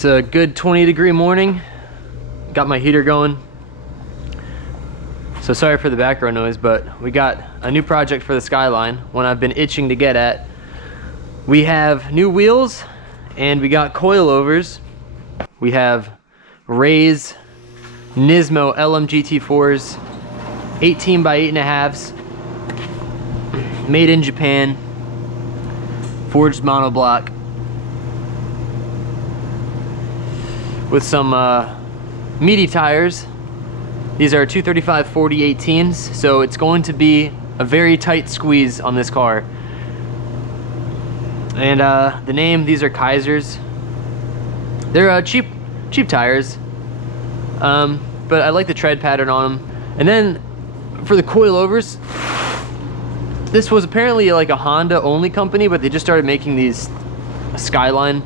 It's a good 20-degree morning. Got my heater going. So sorry for the background noise, but we got a new project for the Skyline, one I've been itching to get at. We have new wheels and we got coilovers. We have Ray's Nismo LMGT4s, 18 by 8.5s, made in Japan, forged monoblock, with some meaty tires. These are 235/40 18s, so it's going to be a very tight squeeze on this car. And the name, these are Kaisers. They're cheap tires, but I like the tread pattern on them. And then for the coilovers, this was apparently like a Honda only company, but they just started making these Skyline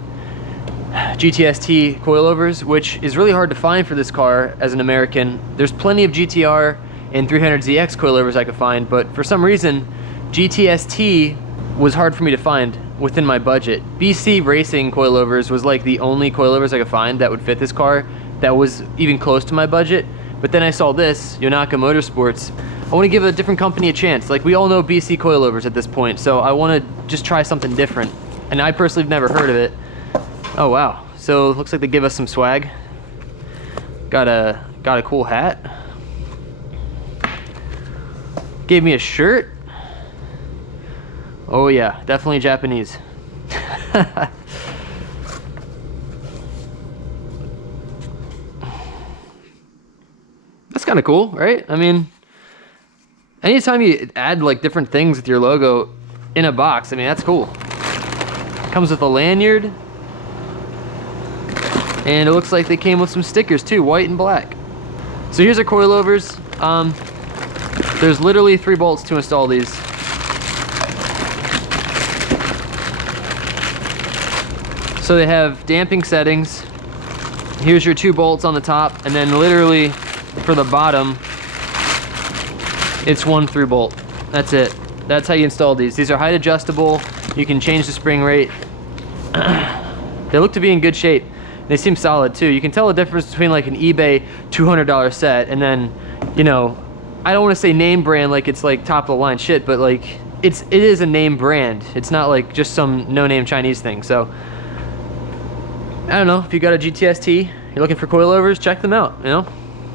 GTST coilovers, which is really hard to find for this car as an American. There's plenty of GTR and 300ZX coilovers I could find, but for some reason GTST was hard for me to find within my budget. BC Racing coilovers was like the only coilovers I could find that would fit this car that was even close to my budget. But then I saw this, Yonaka Motorsports. I want to give a different company a chance. Like, we all know BC coilovers at this point, so I want to just try something different. And I personally have never heard of it. Oh wow, so it looks like they give us some swag. Got a cool hat. Gave me a shirt. Oh yeah, definitely Japanese. That's kind of cool, right? I mean, anytime you add like different things with your logo in a box, I mean, that's cool. Comes with a lanyard. And it looks like they came with some stickers too, white and black. So here's our coilovers. There's literally 3 bolts to install these. So they have damping settings. Here's your 2 bolts on the top, and then literally for the bottom, it's 1 through bolt. That's it. That's how you install these. These are height adjustable. You can change the spring rate. They look to be in good shape. They seem solid too. You can tell the difference between like an eBay $200 set and then, you know, I don't want to say name brand like it's like top of the line shit, but like it is a name brand. It's not like just some no-name Chinese thing. So I don't know, if you got a GTST, you're looking for coilovers, check them out, you know?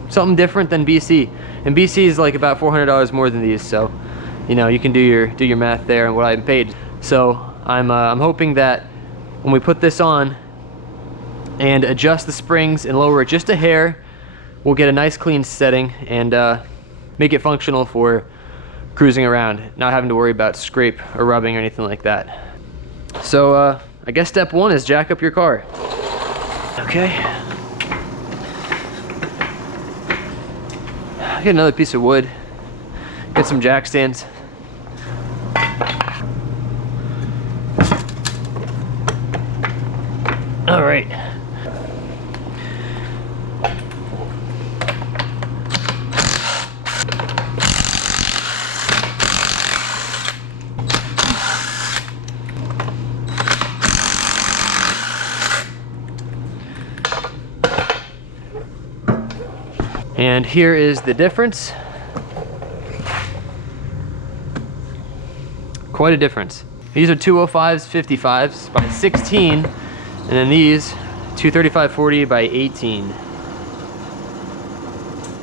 Something different than BC. And BC is like about $400 more than these, so you know, you can do your math there and what I paid. So I'm hoping that when we put this on and adjust the springs and lower it just a hair, we'll get a nice clean setting and make it functional for cruising around, not having to worry about scrape or rubbing or anything like that. So I guess step 1 is jack up your car. Okay. Get another piece of wood. Get some jack stands. All right. And here is the difference. Quite a difference. These are 205s, 55s by 16, and then these 235/40 by 18.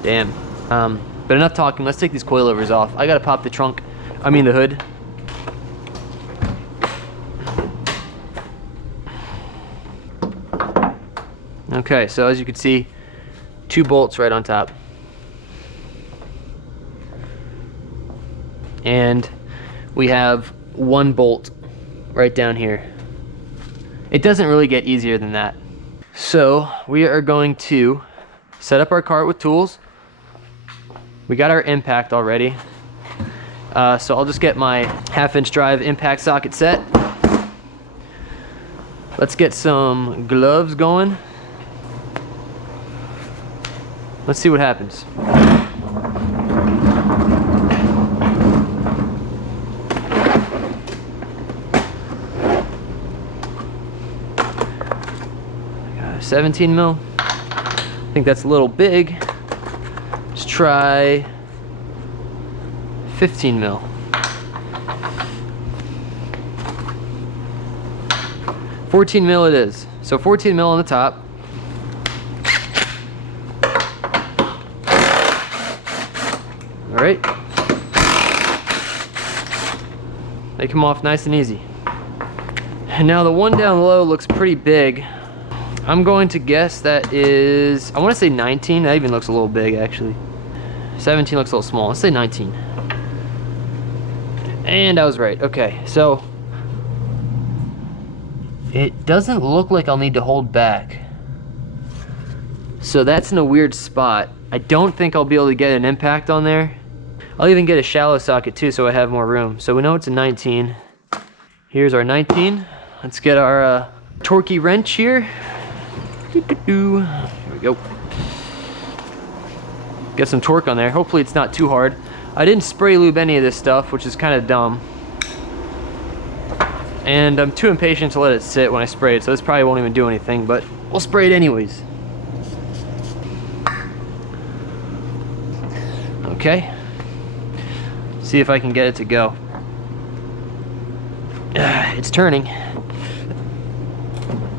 Damn. But enough talking. Let's take these coilovers off. I gotta pop the trunk. I mean the hood. Okay, so as you can see, 2 bolts right on top. And we have 1 bolt right down here. It doesn't really get easier than that. So we are going to set up our cart with tools. We got our impact already. So I'll just get my 1/2-inch drive impact socket set. Let's get some gloves going. Let's see what happens. 17 mil. I think that's a little big. Let's try 15 mil. 14 mil it is. So 14 mil on the top. All right. They come off nice and easy. And now the one down low looks pretty big. I'm going to guess that is, I want to say 19. That even looks a little big actually. 17 looks a little small. Let's say 19. And I was right. Okay, so it doesn't look like I'll need to hold back. So that's in a weird spot. I don't think I'll be able to get an impact on there. I'll even get a shallow socket too so I have more room. So we know it's a 19. Here's our 19. Let's get our torquey wrench here. Here we go. Get some torque on there. Hopefully it's not too hard. I didn't spray lube any of this stuff, which is kind of dumb. And I'm too impatient to let it sit when I spray it, so this probably won't even do anything, but we'll spray it anyways. Okay. See if I can get it to go. It's turning.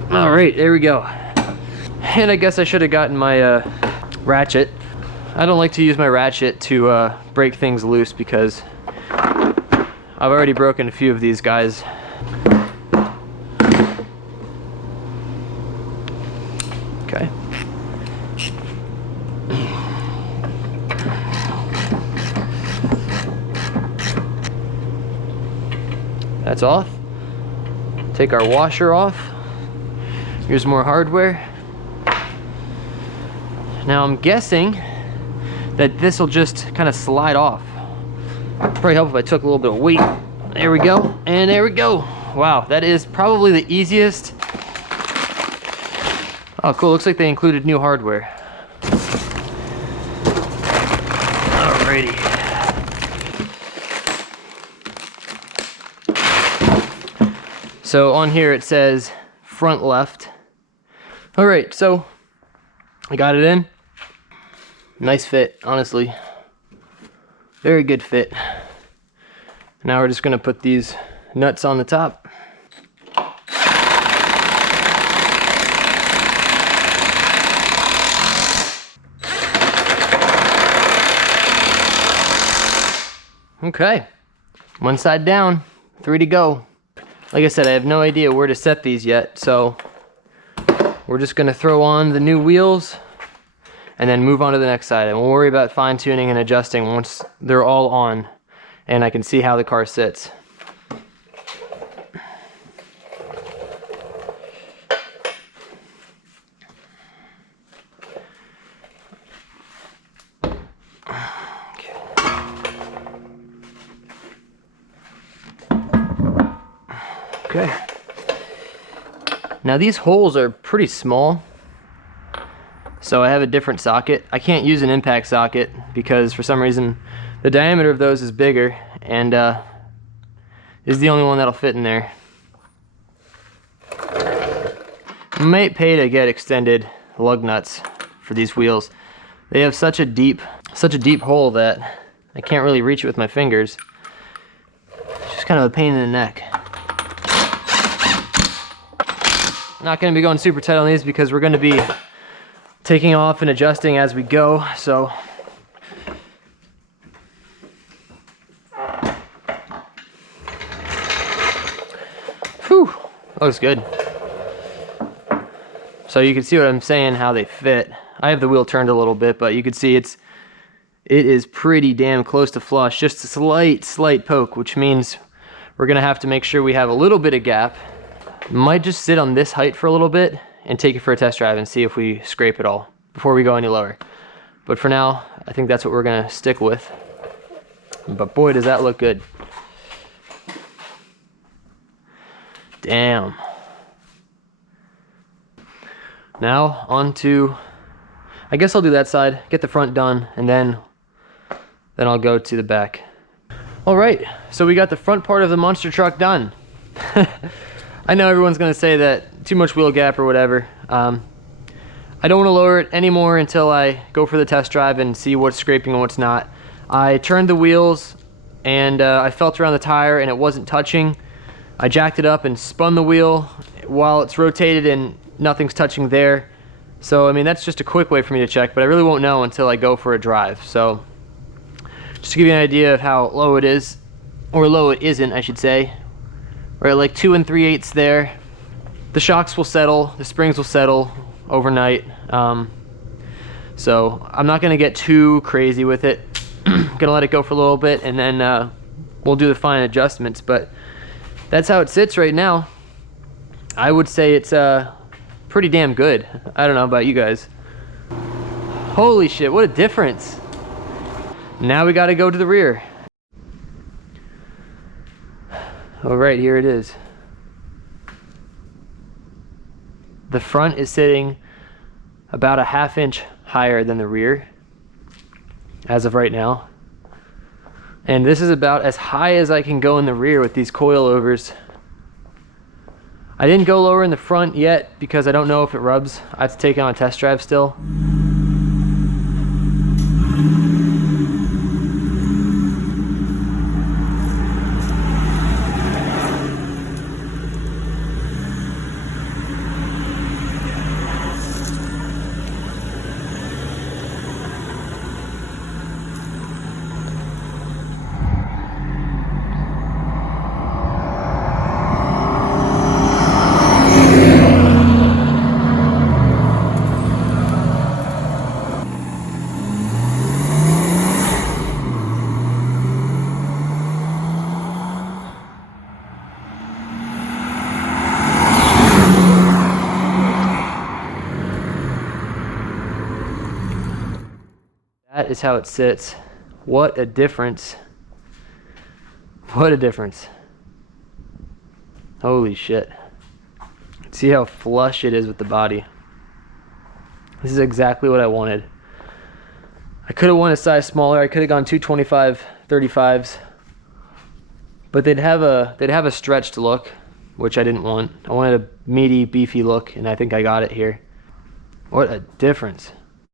All right, there we go. And I guess I should have gotten my ratchet. I don't like to use my ratchet to break things loose because I've already broken a few of these guys. Okay. That's off. Take our washer off. Here's more hardware. Now I'm guessing that this will just kind of slide off. Probably help if I took a little bit of weight. There we go, and there we go. Wow, that is probably the easiest. Oh, cool, looks like they included new hardware. Alrighty. So on here it says front left. All right, so I got it in. Nice fit, honestly. Very good fit. Now we're just gonna put these nuts on the top. Okay, one side down, 3 to go. Like I said, I have no idea where to set these yet, so we're just gonna throw on the new wheels and then move on to the next side. And we'll worry about fine tuning and adjusting once they're all on and I can see how the car sits. Okay. Now these holes are pretty small, so I have a different socket. I can't use an impact socket because for some reason the diameter of those is bigger and is the only one that'll fit in there. I might pay to get extended lug nuts for these wheels. They have such a deep hole that I can't really reach it with my fingers. It's just kind of a pain in the neck. Not going to be going super tight on these because we're going to be taking off and adjusting as we go, so whew, looks good. So you can see what I'm saying, how they fit. I have the wheel turned a little bit, but you can see it is pretty damn close to flush. Just a slight poke, which means we're going to have to make sure we have a little bit of gap. Might just sit on this height for a little bit and take it for a test drive and see if we scrape it all before we go any lower. But for now, I think that's what we're gonna stick with. But boy, does that look good. Damn. Now on to, I guess I'll do that side, get the front done, and then I'll go to the back. All right, so we got the front part of the monster truck done. I know everyone's gonna say that too much wheel gap or whatever. I don't want to lower it anymore until I go for the test drive and see what's scraping and what's not. I turned the wheels and I felt around the tire and it wasn't touching. I jacked it up and spun the wheel while it's rotated and nothing's touching there. So I mean, that's just a quick way for me to check, but I really won't know until I go for a drive. So just to give you an idea of how low it is, or low it isn't, I should say. We're at like 2 3/8 there. The shocks will settle, the springs will settle overnight. So I'm not gonna get too crazy with it. Gonna let it go for a little bit and then we'll do the fine adjustments, but that's how it sits right now. I would say it's pretty damn good. I don't know about you guys. Holy shit, what a difference. Now we gotta go to the rear. All right, here it is. The front is sitting about a 1/2 inch higher than the rear as of right now. And this is about as high as I can go in the rear with these coilovers. I didn't go lower in the front yet because I don't know if it rubs. I have to take it on a test drive still. That is how it sits. What a difference. What a difference. Holy shit. See how flush it is with the body. This is exactly what I wanted. I could have won a size smaller. I could have gone 225 35s. But they'd have a stretched look, which I didn't want. I wanted a meaty, beefy look, and I think I got it here. What a difference.